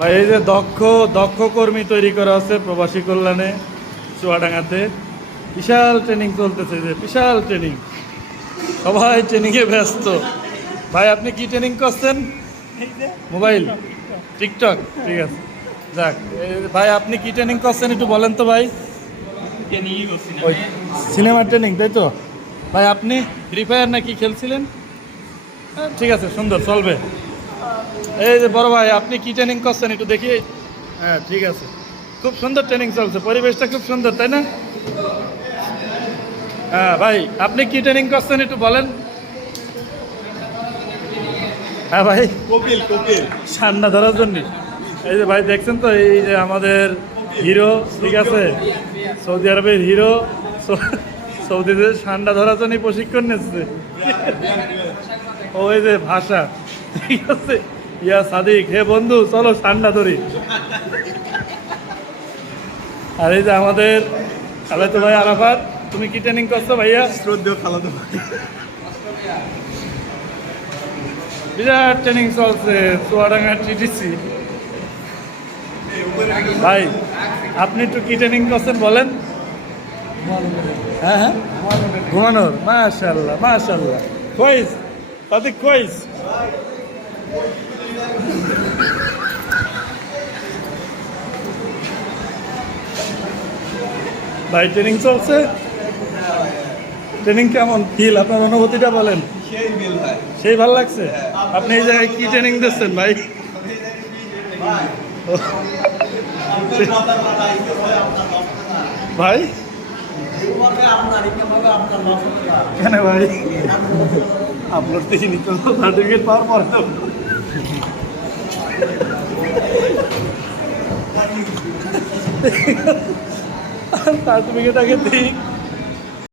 ভাই এই যে দক্ষ দক্ষ কর্মী তৈরি করা আছে প্রবাসী কল্যাণে চুয়াডাঙ্গাতে। বিশাল ট্রেনিং চলতেছে, যে বিশাল ট্রেনিং, সবাই ট্রেনিংয়ে ব্যস্ত। ভাই আপনি কি ট্রেনিং করছেন? মোবাইল, টিকটক, ঠিক আছে। যাক ভাই আপনি কি ট্রেনিং করছেন একটু বলেন তো ভাই। ওই সিনেমার ট্রেনিং, তাই তো? ভাই আপনি ফ্রি ফায়ার নাকি খেলছিলেন? ঠিক আছে, সুন্দর, চলবে। এই যে বড় ভাই আপনি কি ট্রেনিং করছেন একটু দেখি। হ্যাঁ ঠিক আছে, খুব সুন্দর ট্রেনিং চলছে, পরিবেশটা খুব সুন্দর, তাই না? হ্যাঁ ভাই আপনি কি ট্রেনিং করছেন একটু বলেন। হ্যাঁ ভাই, কোকিল কোকিল ঠান্ডা ধরার জন্য। এই যে ভাই দেখছেন তো, এই যে আমাদের হিরো, ঠিক আছে, সৌদি আরবের হিরো, সৌদিতে ঠান্ডা ধরার জন্য প্রশিক্ষণ নিচ্ছে। ওই যে ভাষা, ঠিক আছে, ইয়া সাদিক, হে বন্ধু চলো ঠান্ডা ধরি। আর এই যে আমাদের খালাতো ভাই আরাফাত, তুমি কি ট্রেনিং করছো ভাইয়া? শ্রদ্ধেয় খালাতো ভাই। বিরাট ট্রেনিং চলছে চুয়াডাঙ্গা টিটিসি। ভাই আপনি একটু কি ট্রেনিং করছেন বলেন। হ্যাঁ হ্যাঁ, ঘুমানোর, মাশাআল্লাহ মাশাআল্লাহ। কইস সাদিক, কইস। ভাই ট্রেনিং চলছে, ট্রেনিং কেমন ফিল, আপনার অনুভূতিটা বলেন। সেই মিল ভাই। সেই ভালো লাগছে। আপনি এই জায়গায় কি ট্রেনিং দিচ্ছেন ভাই? ভাই কেন ভাই আপনার দিনই তো সার্টিফিকেট পাওয়ার পরে সার্টিফিকেট আগে দিই।